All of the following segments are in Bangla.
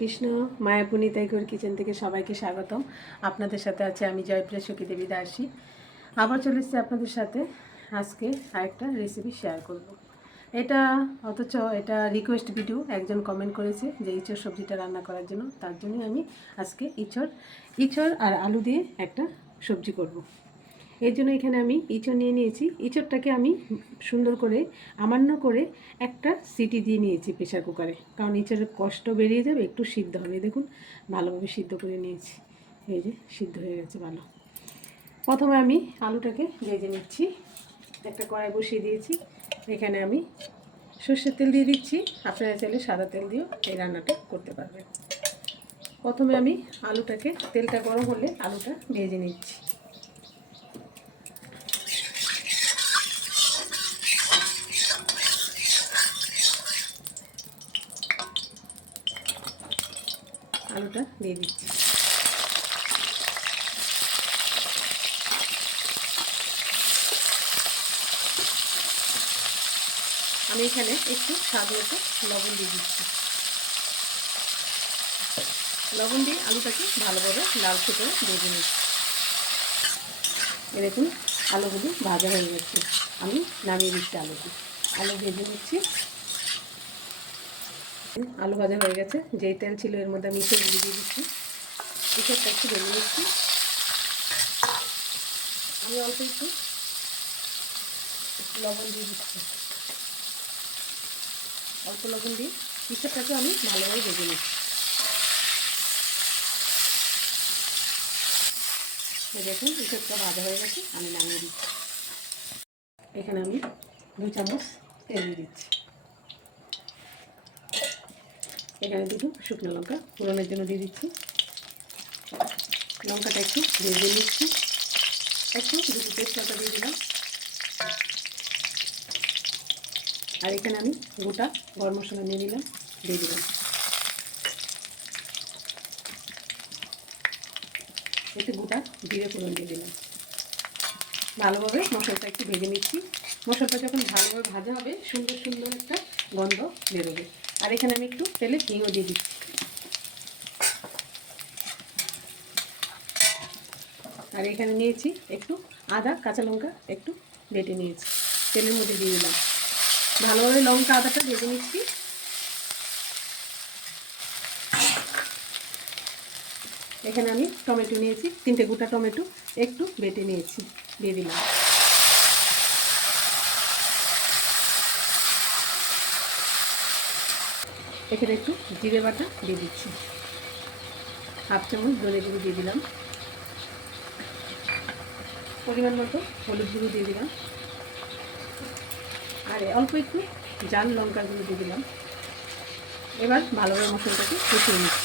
কৃষ্ণ মায়াপুনি তাইকর কিচেন থেকে সবাইকে স্বাগতম আপনাদের সাথে আছে আমি জয়প্রিয়া সখী দেবী দাসী আবার চলে এসেছি আপনাদের সাথে আজকে আরেকটা রেসিপি শেয়ার করব। এটা অথচ এটা রিকোয়েস্ট ভিডিও একজন কমেন্ট করেছে যে ইঁচড় সবজিটা রান্না করার জন্য, তার জন্যই আমি আজকে ইঁচড় ইঁচড় আর আলু দিয়ে একটা সবজি করব। এর জন্য এখানে আমি ইঁচড় নিয়ে নিয়েছি। ইঁচড়টাকে আমি সুন্দর করে আমান্য করে একটা সিটি দিয়ে নিয়েছি প্রেশার কুকারে। কারণ ইঁচড়ের কষ্ট বেরিয়ে যাবে, একটু সিদ্ধ হবে। দেখুন, ভালোভাবে সিদ্ধ করে নিয়েছি। এই যে, সিদ্ধ হয়ে গেছে ভালো। প্রথমে আমি আলুটাকে ভেজে নিচ্ছি। একটা কড়াই বসিয়ে দিয়েছি। এখানে আমি সর্ষের তেল দিয়ে দিচ্ছি। আপনারা চাইলে সাদা তেল দিয়েও এই রান্নাটা করতে পারবেন। প্রথমে আমি আলুটাকে, তেলটা গরম হলে আলুটা ভেজে নিচ্ছি। আলুটা দিয়ে দিচ্ছি। আমি এখানে একটু স্বাদ মতো লবণ দিয়ে দিচ্ছি। লবণ দিয়ে আলুটাকে ভালোভাবে লালচে করে ভেজে নিচ্ছি। এ দেখুন, আলুগুলো ভাজা হয়ে গেছে। আমি নামিয়ে দিচ্ছি আলুটি। আলু ভেজে নিচ্ছি। আলু ভাজা হয়ে গেছে। যেই তেল ছিল, এর মধ্যে আমি ইসবগুলি দিয়ে দিচ্ছি। ইসবটা একটু ভেজে নিচ্ছি। আমি অল্প একটু লবণ দিয়ে দিচ্ছি। অল্প লবণ দিয়ে ইসবটাকে আমি ভালোভাবে ভেজে নিচ্ছি। দেখুন ইসবটা ভাজা হয়ে গেছে, আমি নামিয়ে দিচ্ছি। এখানে আমি দু চামচ তেল দিচ্ছি। এখানে দুটো শুকনো লঙ্কা, ফোড়নের জন্য দিয়ে দিচ্ছি। লঙ্কাটা একটু ভেজে নিচ্ছি। একটু দুটো তেজপাতা দিয়ে দিলাম। আর এখানে আমি গোটা গরম মশলা নিয়ে নিলাম, দিয়ে দিলাম। একটু গোটা জিরে ফোড়ন দিয়ে দিলাম। ভালোভাবে মশলাটা একটু ভেজে নিচ্ছি। মশলাটা যখন ভালোভাবে ভাজা হবে, সুন্দর সুন্দর একটা গন্ধ বেরোবে। আর এখানে আমি একটু তেলে হিঙও দিয়ে দিচ্ছি। আর এখানে নিয়েছি একটু আদা, কাঁচা লঙ্কা একটু বেটে নিয়েছি। তেলের মধ্যে দিয়ে দিলাম। ভালোভাবে লঙ্কা, আদাটা ভেজে নিচ্ছি। এখানে আমি টমেটো নিয়েছি, তিনটে গোটা টমেটো একটু বেটে নিয়েছি, দিয়ে দিলাম। এখানে একটু জিরে বাটা দিয়ে দিচ্ছি। হাফ চামচ ধনে গুঁড়ো দিয়ে দিলাম। পরিমাণ মতো হলুদ গুঁড়ো দিয়ে দিলাম। আর অল্প একটু জাল লঙ্কার গুঁড়ো দিয়ে দিলাম। এবার ভালোভাবে মশলাটাকে কষিয়ে নিচ্ছি।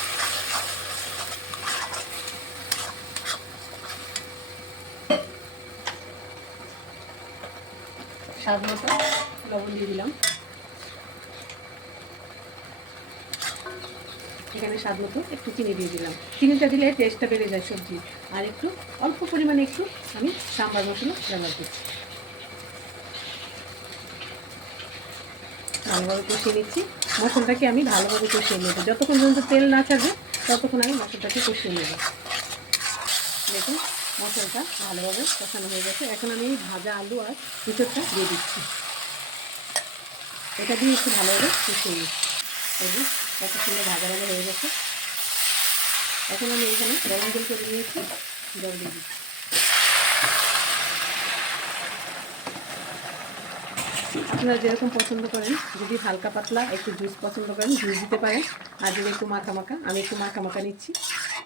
স্বাদ মতো লবণ দিয়ে দিলাম। এখানে স্বাদ মতো একটু চিনি দিয়ে দিলাম। চিনিটা দিলে টেস্টটা বেড়ে যায় সবজি। আর একটু অল্প পরিমাণে একটু আমি সাম্বার মশলা ব্যবহার করছি। ভালোভাবে কষিয়ে নিচ্ছি। মশলাটাকে আমি ভালোভাবে কষিয়ে নেব। যতক্ষণ পর্যন্ত তেল না ছাড়বে, ততক্ষণ আমি মশলাটাকে কষিয়ে নেব। দেখুন, মশলাটা ভালোভাবে কষানো হয়ে গেছে। এখন আমি এই ভাজা আলু আর ভিতরটা দিয়ে দিচ্ছি। এটা দিয়ে একটু ভালোভাবে কষিয়ে নিচ্ছি। কত সুন্দর ভাজা ভাজা হয়ে গেছে। এখন আমি এখানে গরম জল করে নিয়েছি, জল দিয়ে দিচ্ছি। আপনারা যেরকম পছন্দ করেন, যদি হালকা পাতলা, একটু জুস পছন্দ করেন, জুস দিতে পারেন। আর যদি একটু মাখা মাখা আমি একটু মাখা মাখা নিচ্ছি।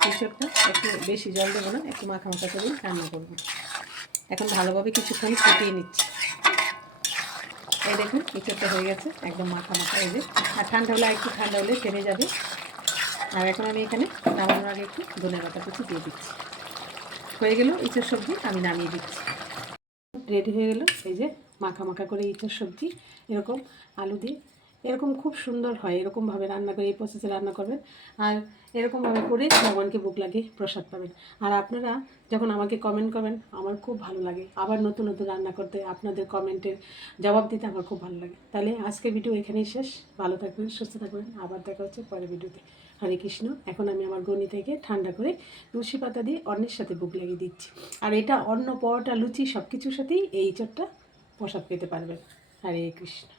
কিছুটা একটু বেশি জল দেবো না, একটু মাখা মাখা করে রান্না করব। এখন ভালোভাবে কিছুক্ষণ ফুটিয়ে নিচ্ছি। এই দেখুন কিছুটা হয়ে গেছে, একদম মাথা মাথা এই যে। আর ঠান্ডা হলে একটু ঠান্ডা হলে ছেড়ে যাবে। আর এখন আমি এখানে নামানোর আগে একটু ধনে পাতা কুচি দিয়ে দিচ্ছি। হয়ে গেল ইঁচড় সবজি, আমি নামিয়ে দিচ্ছি। রেডি হয়ে গেল, এই যে মাখা মাখা করে ইঁচড় সবজি, এরকম আলু দিয়ে এরকম খুব সুন্দর হয়, এরকমভাবে রান্না করে, এই প্রসেসে রান্না করবেন। আর এরকমভাবে করে ভগবানকে বুক লাগিয়ে প্রসাদ পাবেন। আর আপনারা যখন আমাকে কমেন্ট করবেন, আমার খুব ভালো লাগে। আবার নতুন নতুন রান্না করতে আপনাদের কমেন্টের জবাব দিতে আমার খুব ভালো লাগে। তাহলে আজকে ভিডিও এখানেই শেষ। ভালো থাকবেন, সুস্থ থাকবেন। আবার দেখা হচ্ছে পরের ভিডিওতে হরে কৃষ্ণ। এখন আমি আমার গণিতাকে ঠান্ডা করে তুলসী পাতা দিয়ে অন্যের সাথে বুক লাগিয়ে দিচ্ছি। আর এটা অন্ন, পরোটা, লুচি সব কিছুর সাথেই এই চটটা প্রসাদ পেতে পারবেন। হরে কৃষ্ণ।